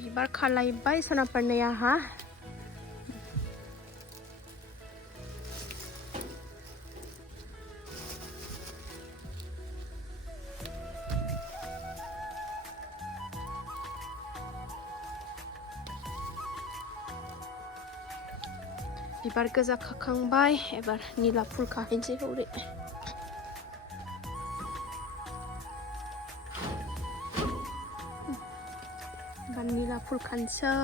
बिबार खालायबाय सनाफोरनिया हा बिबार गोजा खाखांबाय एबार नीला फुल खाहैनोसै हरै एबार नीला फुल खानोसै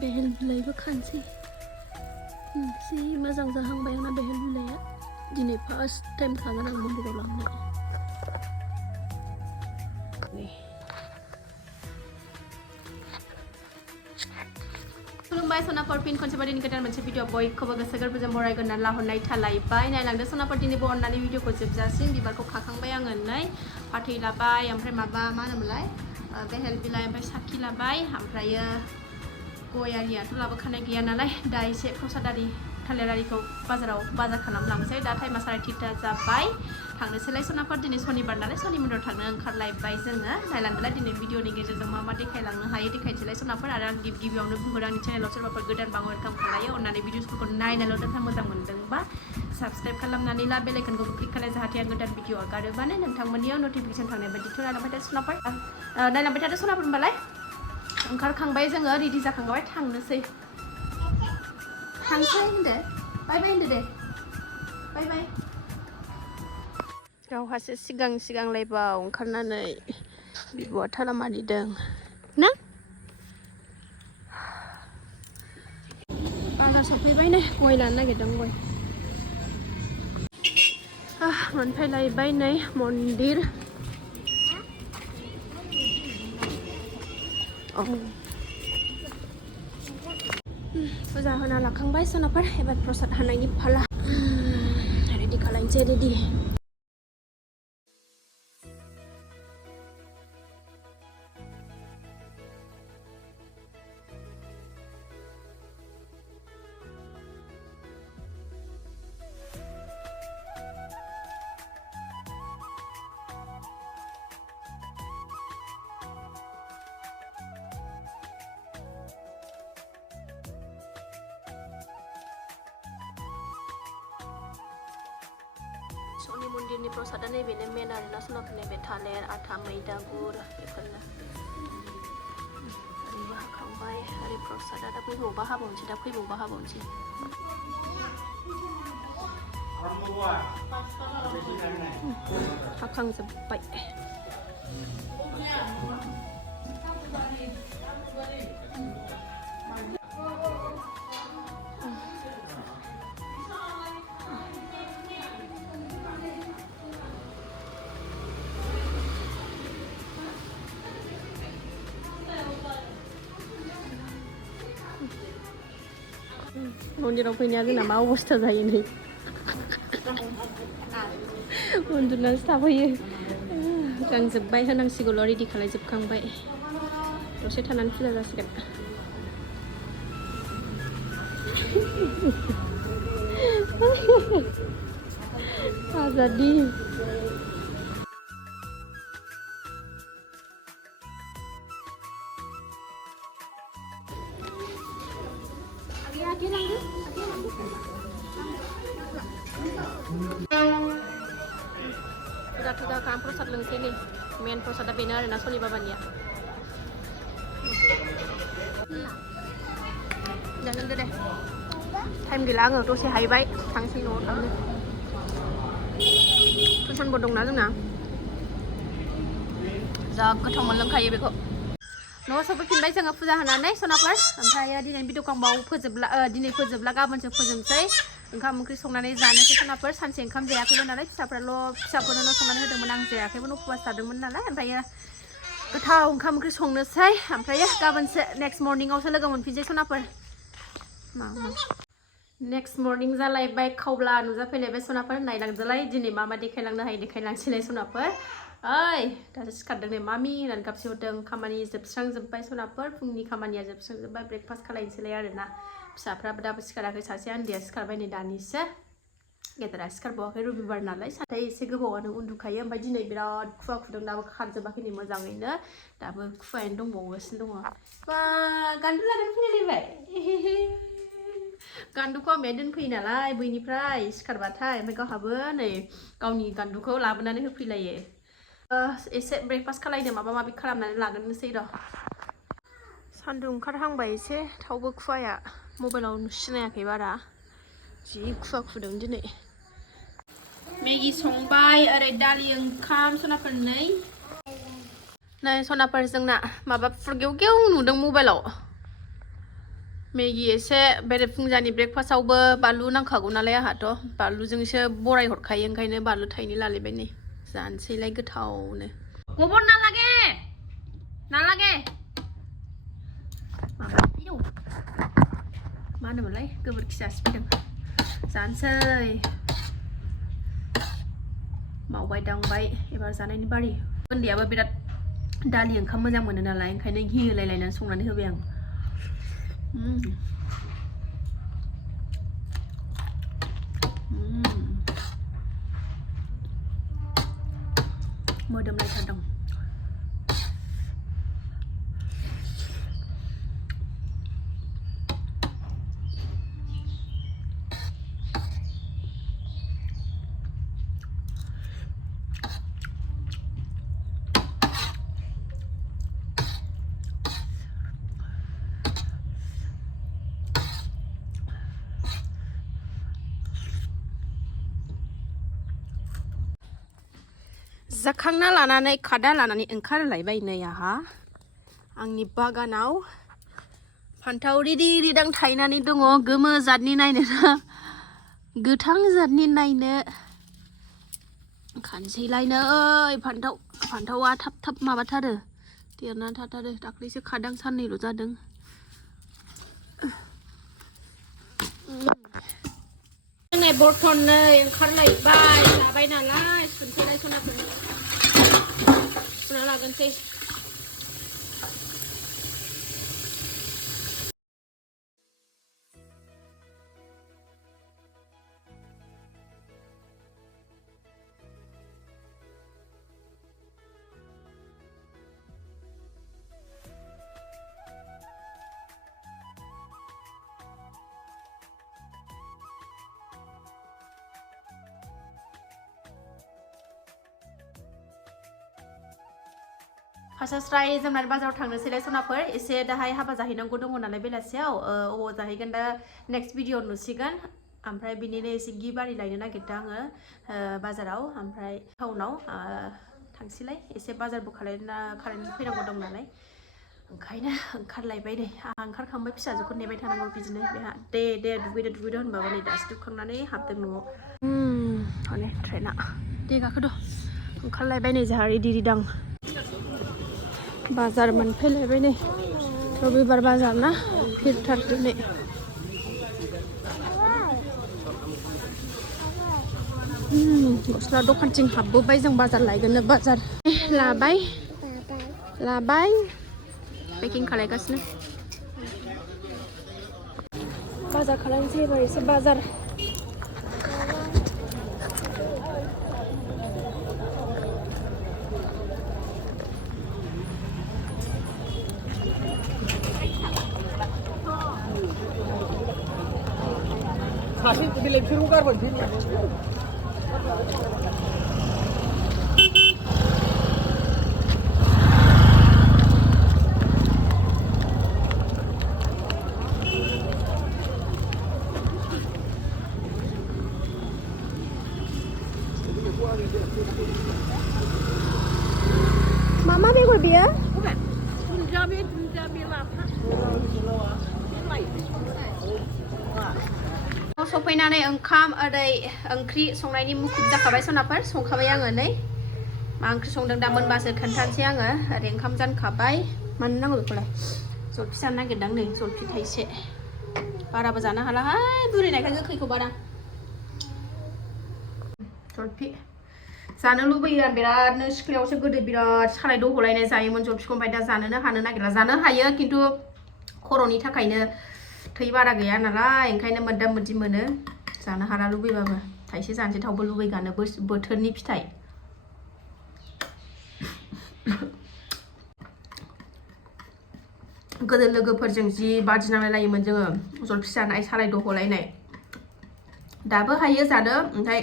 बेहेल बिलाइबो खानोसै जि मोजां जाहांबाय आंना बेहेल बिलाइया दिनै फार्स्ट टाइम खागोन आं मन्दिराव लांनो खुलुमबाय सनाफोर फिन खनसेबाव दिनै गोदान मोनसे भिडिअ बयखौबो गोसो गोरबोजों बरायगोन होननानै लाहरनाय थालायबाय नायलांदो सनाफोर दिनैबो अननानै भिडिअखौ जोबजासिम बिबारखौ खाखांबाय आङो नै फाथै लाबाय ओमफ्राय माबा मा होनोमोनलाय बेहेल बिलाइ ओमफ्राय साखि लाबाय ओमफ्रायो गय आरियाथ' लाबोखानाय गैया नालाय दा एसे प्रसादारि थालिर आरिखौ बाजाराव बाजार खालामलांसै दा टाइमा 3:30 जाबाय थांनोसैलाय सनाफोर दिनै सनिबार नालाय सनि मन्दिराव थांनो ओंखारलायबाय जोङो नायलांदोलाय दिनै भिडिअनि गेजेरजों मा मा देखायलांनो हायो देखायनोसैलाय सनाफोर आरो आं गिबियावनो बुंहरो आंनि चेनेलाव सोरबाफोर गोदानबा वेलकाम खालायो अननानै भिडिअसफोरखौ नायनायल' दोनथा मोजां मोनदोंबा साबस्क्राइब खालामनानै ला बेल आइकनखौ क्लिक खालाय जाहाथे आं गोदान भिडिअ आगारोबानो नोंथांमोननियाव नटिफिकेसन थांनाय बायदिथ' नायलांबाय थादो सनाफोर नायलांबाय थादो सनाफोर होनबालाय ओंखारखांबाय जोङो रेडि जाखांबाय थांनोसै होनदो बाय बाय होनदो दे बाय बाय गावहासो सिगांलायबाव ओंखारनानै बिब'आ थाला मारिदों ना बाजार सफैबाय नै गय लानो नागिरदों गय मोनफैलायबाय नै मन्दिर फुजा होना लाखांबाय सनाफोर एबार प्रसाद हानायनि फाला रेडि खालामनोसै रेडि सनि मन्दिरनि प्रसादा नैबेनो मेन आरोना सनाफोर नैबे थालिर आथा मैदा गुर बेफोरनो ओरैबो हाखांबाय ओरै प्रसादा दा फैबावबा हाबावनोसै हाखांजोब्बाय मन्दिराव फैनाया जोंना मा अबस्था जायो नै उन्दुनासो थाफैयो गांजोब्बाय होनांसिगौल' रेडि खालायजोबखांबाय दसे थानानै फुजा जासिगोन आजादि फुजा खालाम प्रसाद लोंसै नै मेन प्रसादा बेनो आरोना सनि बाबानिया जागोन दे टाइम गैला आङो दसे हायबाय थांसै न'आव थांनो टिउसनबो दंना जोंना जा गोथाव मोनलोंखायो बेखौ न'आव सफैफिनबाय जोङो फुजा होनानै सनाफोर ओमफ्राय दिनै भिडिअखौ आं बाव दिनै फोजोबला गाबोनसो फोजोबसै ओंखाम ओंख्रि संनानै जानोसै सनाफोर सानसे ओंखाम जायाखैमोन नालाय फिसाफोरनोल' संनानै होदोंमोन आं जायाखैमोन उपवास थादोंमोन नालाय ओमफ्रायो गोथाव ओंखाम ओंख्रि संनोसै ओमफ्रायो गाबोनसो नेक्स्ट मर्निंआवसो लोगो मोनफिनसै सनाफोर नेक्स्ट मर्निं जालायबाय खावब्ला नुजाफैलायबाय सनाफोर नायलांदोलाय दिनै मा देखायलांनो हायो देखायलांसैलाय सनाफोर ओइ दासो सिखारदों नै मामि होननानै गाबसे हरदों खामानि जोबस्रांजोब्बाय सनाफोर फुंनि खामानिया जोबस्रांजोब्बाय ब्रेकफास्ट खालायनोसैलाय आरोना फिसाफ्राबो दाबो सिखाराखै सासे आन्दैया सिखारबाय नै दानिसो गेदेरा सिखारबावाखै रबिबार नालाय साथाय एसे गोबावानो उन्दुखायो ओमफ्राय दिनै बिराद खुवा खुदों दाबो खारजोबाखै नै मोजाङैनो दाबो खुवायानो दंबावगासिनो दङ बा गान्दु लानानै फैलायलायबाय गान्दुखौ आमाया दोनफैयो नालाय बैनिफ्राय सिखारबाथाय ओमफ्राय गावहाबो नै गावनि गान्दुखौ लाबोनानै होफैलायो एसे ब्रेकफास्ट खालायनो माबा माबि खालामनानै लागोननोसै र' सान्दुं ओंखारहांबाय एसे थावबो खुवाया मबाइलाव सिनायाखै बारा जि खुवा खुदों दिनै मेगि संबाय ओरै दालि ओंखाम सनाफोर नै सनाफोर जोंना माबा फुरगेव गेव नुदों मबाइलाव मेगि एसे बेरे फुंजानि ब्रेकफास्टआवबो बानलु नांखागौ नालाय आंहाथ' बानलुजोंसो बराय हरखायो ओंखायनो बानलु थाइनै लालायबाय नै जानोसैलाय गोथावनो गबर ना लागे माबा मा होनोमोनलाय गोबोरखि जासिफैदों जानोसै मावबाय दांबाय एबार जानायनि बारि उन्दैयाबो बिराद दालि ओंखाम मोजां मोनो नालाय ओंखायनो घि होलायलायनानै संनानै होबाय आं मोदोमलायथारदों जाखांना लानानै खादा लानानै ओंखारलायबाय नै आहा आंनि बागानाव फान्थाव रिदि रिदां थायनानै दङ गोमो जातनि नायनो गोथां जातनि नायनो खानसैलायनो ओइ फान्थावा थाब थाब माबाथारो देरनानै थाथारो दाख्लैसो खादां साननैल' जादों नै बर्थन नै ओंखारलायबाय जाबाय नालाय सुनसैलाय सनाफोर सुना लागोनसै फार्स्टस्राय जोंनानै बाजाराव थांनोसैलाय सनाफोर एसे दाहाय हाबा जाहैनांगौ दङ नालाय बेलासियाव अबाव जाहैगोन दा नेक्स्ट भिडिअ नुसिगोन ओमफ्राय बिनिनो एसे गिफ्ट आरि लायनो नागिरदों आङो बाजाराव ओमफ्राय टाउनाव थांसैलाय एसे बाजारबो खालामनो फैनांगौ दं नालाय ओंखायनो ओंखारलायबाय नै आंहा ओंखारखांबाय फिसाजोखौ नेबाय थानांगौ बिदिनो बेहा दे दुगैदो होनबाबो नै दासो दुगैखांनानै हाबदों न'आव हनै ट्रेना दे गाखोद' ओंखारलायबाय नै जोंहा रेडि रिदां बाजार मोनफैलायबाय नै रबिबार बाजार ना भिरथार दिनै गस्ला दखानथिं हाबबोबाय जों बाजार लायगोननो बाजार लाबाय पेकिं खालायगासिनो बाजार खालामनोसै एबार एसे बाजार 사실 빌레피로 가면 되냐? Mama begur dia? Punjabi lapa. सफैनानै ओंखाम ओरै ओंख्रि संनायनि मुखुब जाखाबाय सनाफोर संखाबाय आङो नै मा ओंख्रि संदों दा मोनबासो खोन्थानोसै आङो ओरै ओंखाम जानखाबाय मानो नांगौ बेखौलाय जलफि जानो नागिरदां नै जलफि थाइसे बाराबो जानो हालाहाय बुरिनायखाय गोखैखौ बारा जलफि जानो लुबैयो आं बिरादनो सिख्लायावसो गोदो बिराद सालाय दहलायनाय जायोमोन जलफिखौ ओमफ्राय दा जानोनो हानो नागिरला जानो हायो खिन्थु खर'नि थाखायनो थै बारा गैया नालाय ओंखायनो मोद्दा मोद्दि मोनो जानो हाला लुबैबाबो थाइसे जानोसै थावबो लुबैगानो बोथोरनि फिथाइ गोदो लोगोफोरजों जि बादिनांलायलायोमोन जोङो जलफि जानाय सालाय दहलायनाय दाबो हायो जानो ओमफ्राय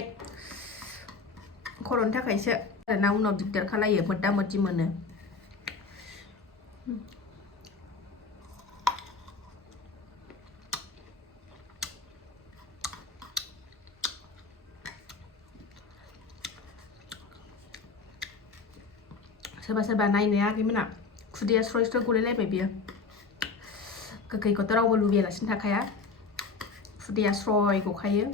खर'नि थाखायसो आरोना उनाव दिगदार खालायो मोद्दा मोद्दि मोनो सोरबा सोरबा नायनो आगैमोना खुदैया स्रय स्रय गलायलायबाय बियो गोखैखौथ' रावबो लुबैयालासिनो थाखाया खुदैया स्रय गखायो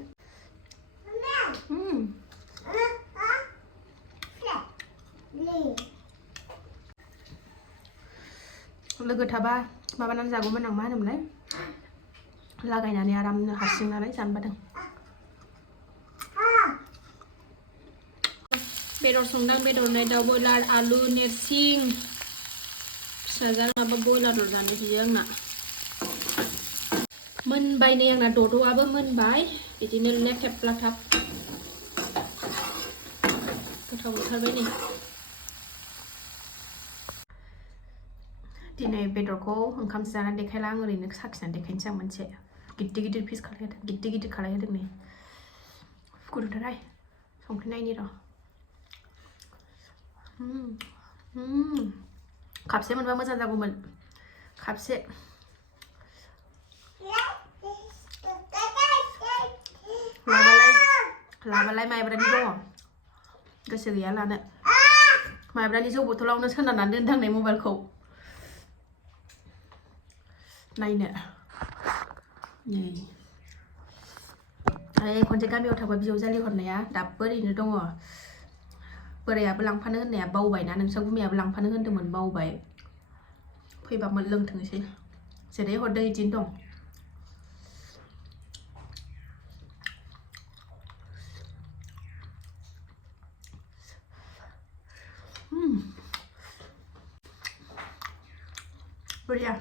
लोगो थाबा माबानानै जागौमोन आं मा होनोमोनलाय लागायनानै आरामनो हारसिं नालाय जानो बादों बेदर संदां बेदरनै दाउ बयलार आलु नेरसिं फिसाजा माबा बयलार जानो बियो आंना मोनबाय नै आंना दद'आबो मोनबाय बिदिनो लेथेब लाथाब गोथाव ओंखारबाय नै दिनै बेदरखौ ओंखामसो जानानै देखायला आं ओरैनो साखिनानै देखायनोसै आं मोनसे गिदिर गिदिर पिस खालायहोदों गिदिर गिदिर खालायहोदों नै गुरुथारहाय संख्रि नायनि र' खापसे मोनबा मोजां जागौमोन खापसे लाबालाय माइब्रानि दङ गोसो गैया लानो माइब्रानि जौ बथलावनो सोनारनानै दोनदां नै मबाइलखौ नायनो नै खनसे गामियाव थाबा बिजावजालि हरनाया दाबो ओरैनो दङ बोरायाबो लांफानो होननाया बावबायना नोंसा गुमैयाबो लांफानो होन्दोंमोन बावबाय फैबा लोंथोंसै जेरै हरदों बिदिनो दं बरिया